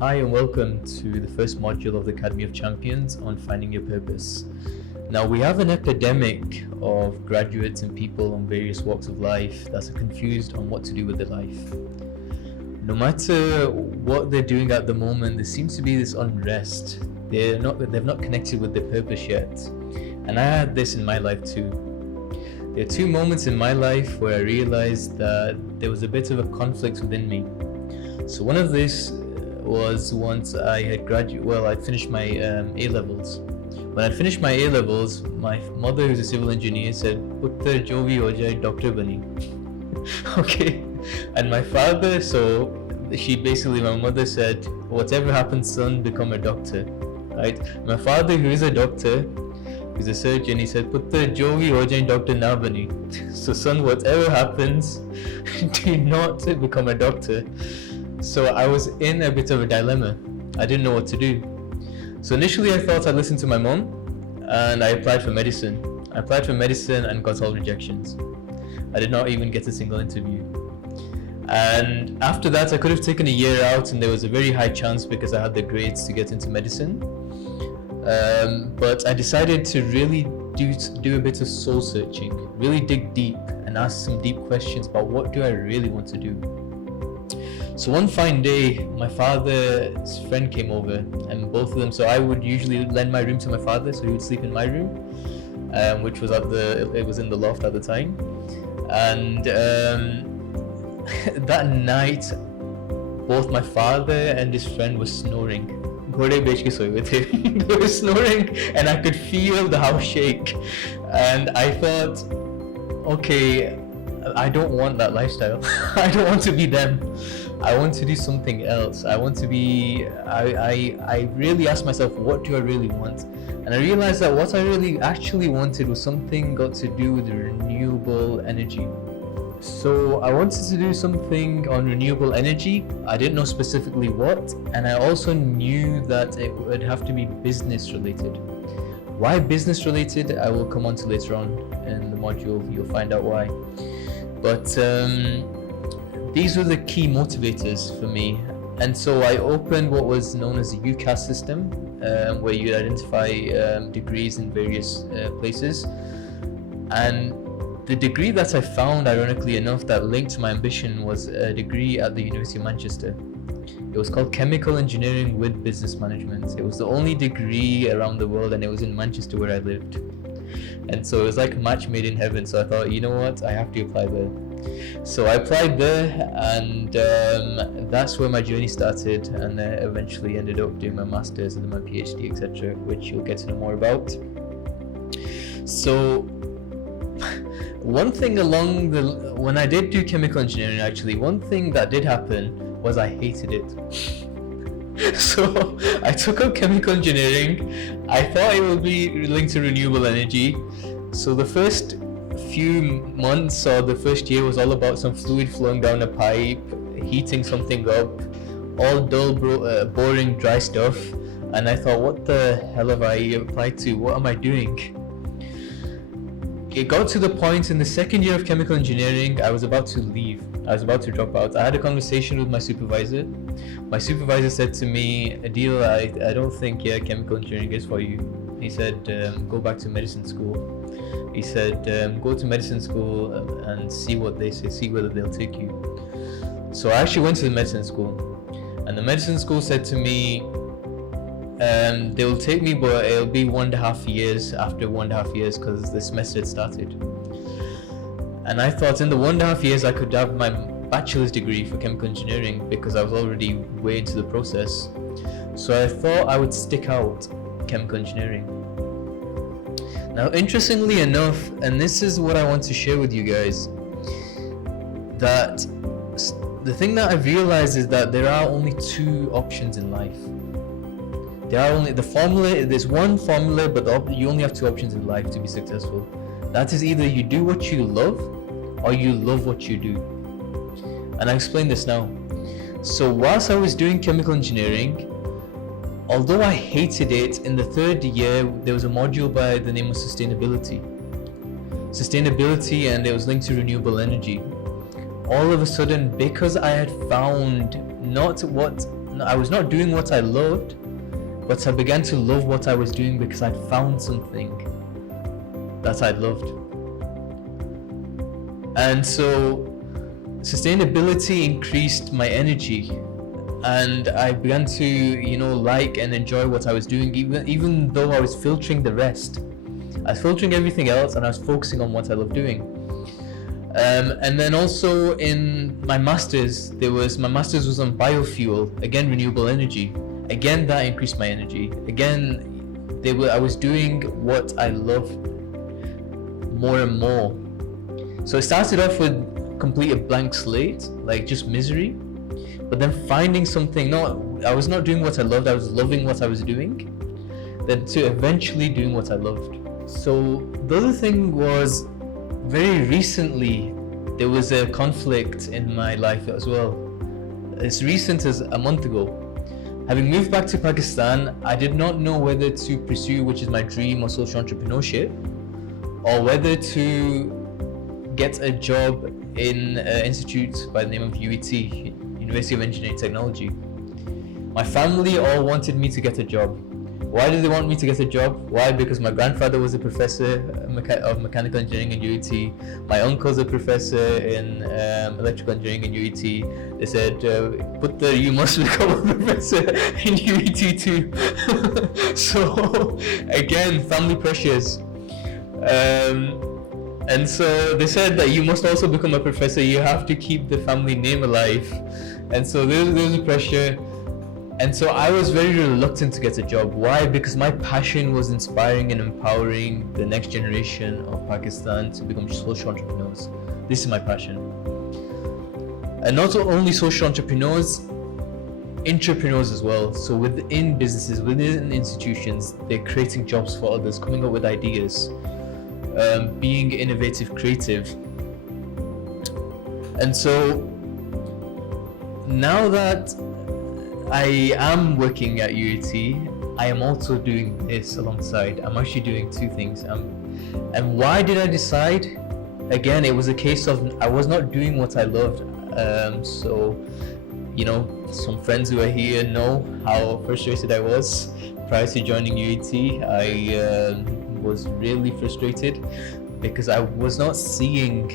Hi and welcome to the first module of the Academy of Champions on finding your purpose. Now we have an epidemic of graduates and people on various walks of life that are confused on what to do with their life. No matter what they're doing at the moment, there seems to be this unrest. They've not connected with their purpose yet. And I had this in my life too. There are two moments in my life where I realized that there was a bit of a conflict within me. So one of this was once I had I'd finished my A-levels. When I'd finished my A-levels, my mother, who's a civil engineer, said, "Puttar jo bhi ho jaye, doctor bani." Okay, and my father, my mother said, "Whatever happens, son, become a doctor." Right? My father, who is a doctor, he's a surgeon, he said, "Puttar jo bhi ho jaye, doctor na bani." So son, whatever happens, do not become a doctor. So I was in a bit of a dilemma. I didn't know what to do. So initially I thought I'd listen to my mom and I applied for medicine. I applied for medicine and got all rejections. I did not even get a single interview. And after that I could have taken a year out and there was a very high chance because I had the grades to get into medicine. But I decided to really do a bit of soul searching, really dig deep and ask some deep questions about what do I really want to do. So one fine day, my father's friend came over, and both of them. So I would usually lend my room to my father, so he would sleep in my room, which was it was in the loft at the time. And that night, both my father and his friend were snoring. They were snoring, and I could feel the house shake. And I thought, okay, I don't want that lifestyle. I don't want to be them. I want to do something else. I really asked myself, what do I really want? And I realized that what I really actually wanted was something got to do with renewable energy. So I wanted to do something on renewable energy. I didn't know specifically what, and I also knew that it would have to be business related. Why business related? I will come on to later on in the module. You'll find out why. But these were the key motivators for me. And so I opened what was known as the UCAS system, where you identify degrees in various places. And the degree that I found, ironically enough, that linked to my ambition was a degree at the University of Manchester. It was called Chemical Engineering with Business Management. It was the only degree around the world, and it was in Manchester where I lived. And so it was like a match made in heaven. So I thought, you know what, I have to apply there. So I applied there, and that's where my journey started, and eventually ended up doing my master's and then my PhD, etc., which you'll get to know more about. So one thing when I did do chemical engineering, actually, one thing that did happen was I hated it. So I took up chemical engineering. I thought it would be linked to renewable energy. So the first few months or the first year was all about some fluid flowing down a pipe, heating something up, all dull, boring, dry stuff. And I thought, what the hell have I applied to? What am I doing? It got to the point in the second year of chemical engineering, I was about to leave. I was about to drop out. I had a conversation with my supervisor. My supervisor said to me, "Adil, I don't think chemical engineering is for you." He said, "Go back to medicine school." He said, "Go to medicine school and see what they say, see whether they'll take you." So I actually went to the medicine school, and the medicine school said to me, they will take me, but it'll be 1.5 years after 1.5 years because the semester had started. And I thought in the 1.5 years I could have my bachelor's degree for chemical engineering because I was already way into the process. So I thought I would stick out chemical engineering. Now, interestingly enough, and this is what I want to share with you guys, that the thing that I've realized is that there are only two options in life. There's one formula, but you only have two options in life to be successful. That is either you do what you love or you love what you do. And I'll explain this now. So whilst I was doing chemical engineering, although I hated it, in the third year there was a module by the name of sustainability, and it was linked to renewable energy. All of a sudden, because I had found not was not doing what I loved, but I began to love what I was doing because I'd found something that I loved. And so sustainability increased my energy, and I began to, like and enjoy what I was doing, even though I was filtering the rest. I was filtering everything else, and I was focusing on what I love doing. And then also in my master's, my master's was on biofuel, again renewable energy. Again, that increased my energy. Again, I was doing what I loved more and more. So it started off with complete a blank slate, like just misery, but then finding something. I was not doing what I loved, I was loving what I was doing, then to eventually doing what I loved. So the other thing was, very recently there was a conflict in my life as well. As recent as a month ago, having moved back to Pakistan, I did not know whether to pursue, which is my dream, of social entrepreneurship, or whether to get a job in an institute by the name of UET, University of Engineering Technology. My family all wanted me to get a job. Why did they want me to get a job? Why? Because my grandfather was a professor of mechanical engineering in UET. My uncle's a professor in electrical engineering in UET. They said, you must become a professor in UET too. So again, family pressures. And so they said that you must also become a professor. You have to keep the family name alive. And so there was a pressure. And so I was very reluctant to get a job. Why? Because my passion was inspiring and empowering the next generation of Pakistan to become social entrepreneurs. This is my passion. And not only social entrepreneurs as well. So within businesses, within institutions, they're creating jobs for others, coming up with ideas, being innovative, creative. And so now that I am working at UET, I am also doing this alongside. I'm actually doing two things. And why did I decide? Again, it was a case of I was not doing what I loved. So, some friends who are here know how frustrated I was prior to joining UET. I was really frustrated because I was not seeing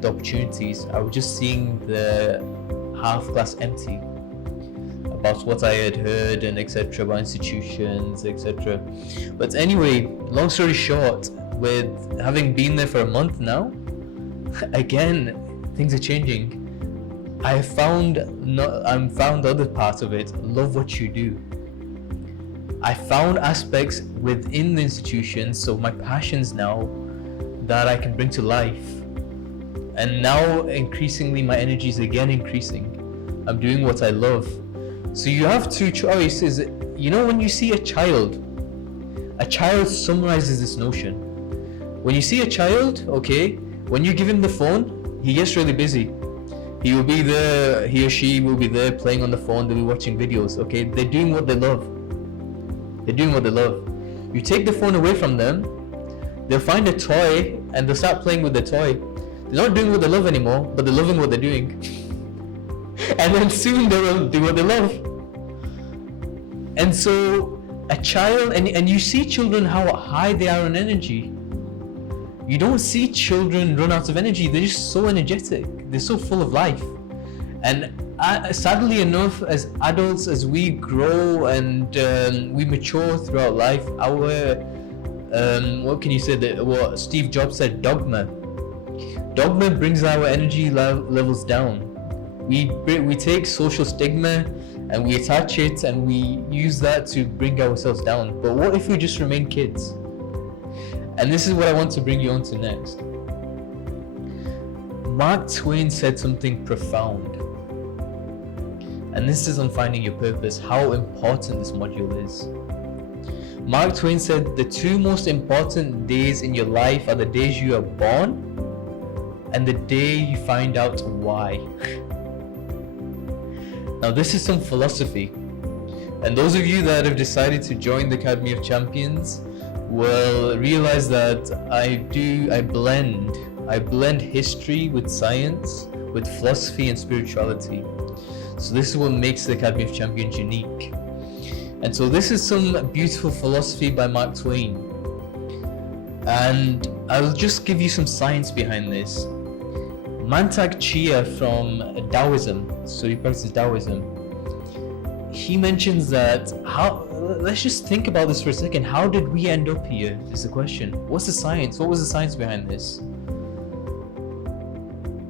the opportunities. I was just seeing the half glass empty about what I had heard and etc. about institutions, etc. But anyway, long story short, with having been there for a month now, again, things are changing. I'm found other parts of it. Love what you do. I found aspects within the institutions, so my passions now that I can bring to life. And now increasingly my energy is again increasing. I'm doing what I love. So you have two choices. When you see a child summarizes this notion. When you see a child, when you give him the phone, he gets really busy. He or she will be there playing on the phone, they'll be watching videos, They're doing what they love. You take the phone away from them, they'll find a toy and they'll start playing with the toy. They're not doing what they love anymore, but they're loving what they're doing. And then soon they will do what they love. And so a child, and you see children how high they are on energy. You don't see children run out of energy. They're just so energetic. They're so full of life. And sadly enough, as adults, as we grow and we mature throughout life, our what Steve Jobs said, dogma brings our energy levels down. We take social stigma and we attach it and we use that to bring ourselves down. But what if we just remain kids? And this is what I want to bring you on to next. Mark Twain said something profound. And this is on finding your purpose, how important this module is. Mark Twain said, the two most important days in your life are the days you are born and the day you find out why. Now this is some philosophy. And those of you that have decided to join the Academy of Champions will realize that I blend history with science, with philosophy and spirituality. So this is what makes the Academy of Champions unique. And so this is some beautiful philosophy by Mark Twain. And I'll just give you some science behind this. Mantak Chia from Taoism, so he practices Taoism, he mentions that let's just think about this for a second. How did we end up here is the question. What's the science? What was the science behind this?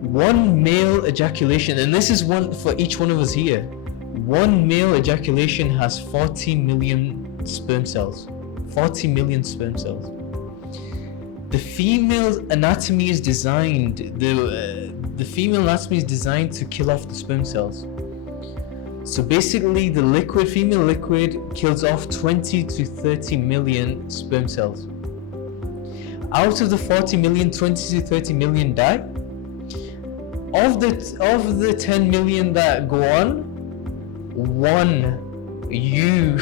One male ejaculation, and this is one for each one of us here. One male ejaculation has 40 million sperm cells. 40 million sperm cells. The female anatomy is designed. The female anatomy is designed to kill off the sperm cells. So basically, the female liquid kills off 20 to 30 million sperm cells. Out of the 40 million, 20 to 30 million die. Of the 10 million that go on, you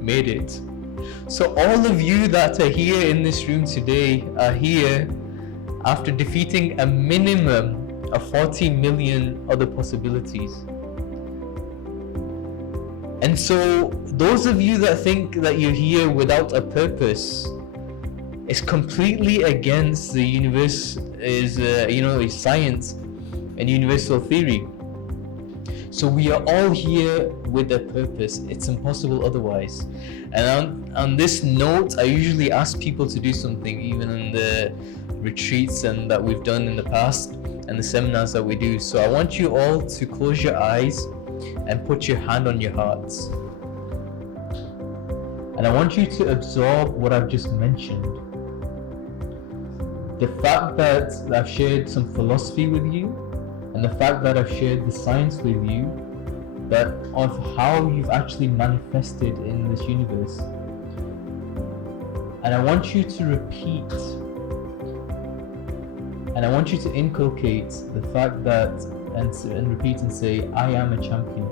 made it. So all of you that are here in this room today are here after defeating a minimum of 40 million other possibilities. And so those of you that think that you're here without a purpose is completely against the universe, is science and universal theory. So we are all here with a purpose. It's impossible otherwise. And on this note, I usually ask people to do something, even in the retreats and that we've done in the past and the seminars that we do. So I want you all to close your eyes and put your hand on your hearts. And I want you to absorb what I've just mentioned. The fact that I've shared some philosophy with you, and the fact that I've shared the science with you, that of how you've actually manifested in this universe. And I want you to repeat, and I want you to inculcate the fact that, and repeat and say, I am a champion.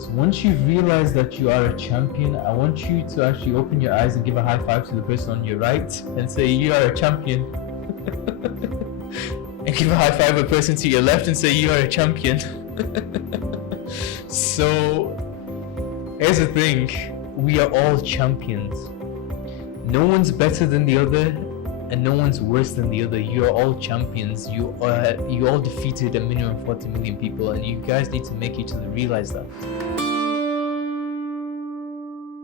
So once you've realized that you are a champion, I want you to actually open your eyes and give a high five to the person on your right and say, you are a champion. And give a high five to the person to your left and say, you are a champion. So here's the thing, we are all champions. No one's better than the other, and no one's worse than the other. You are all champions. You all defeated a minimum of 40 million people, and you guys need to make each other realize that.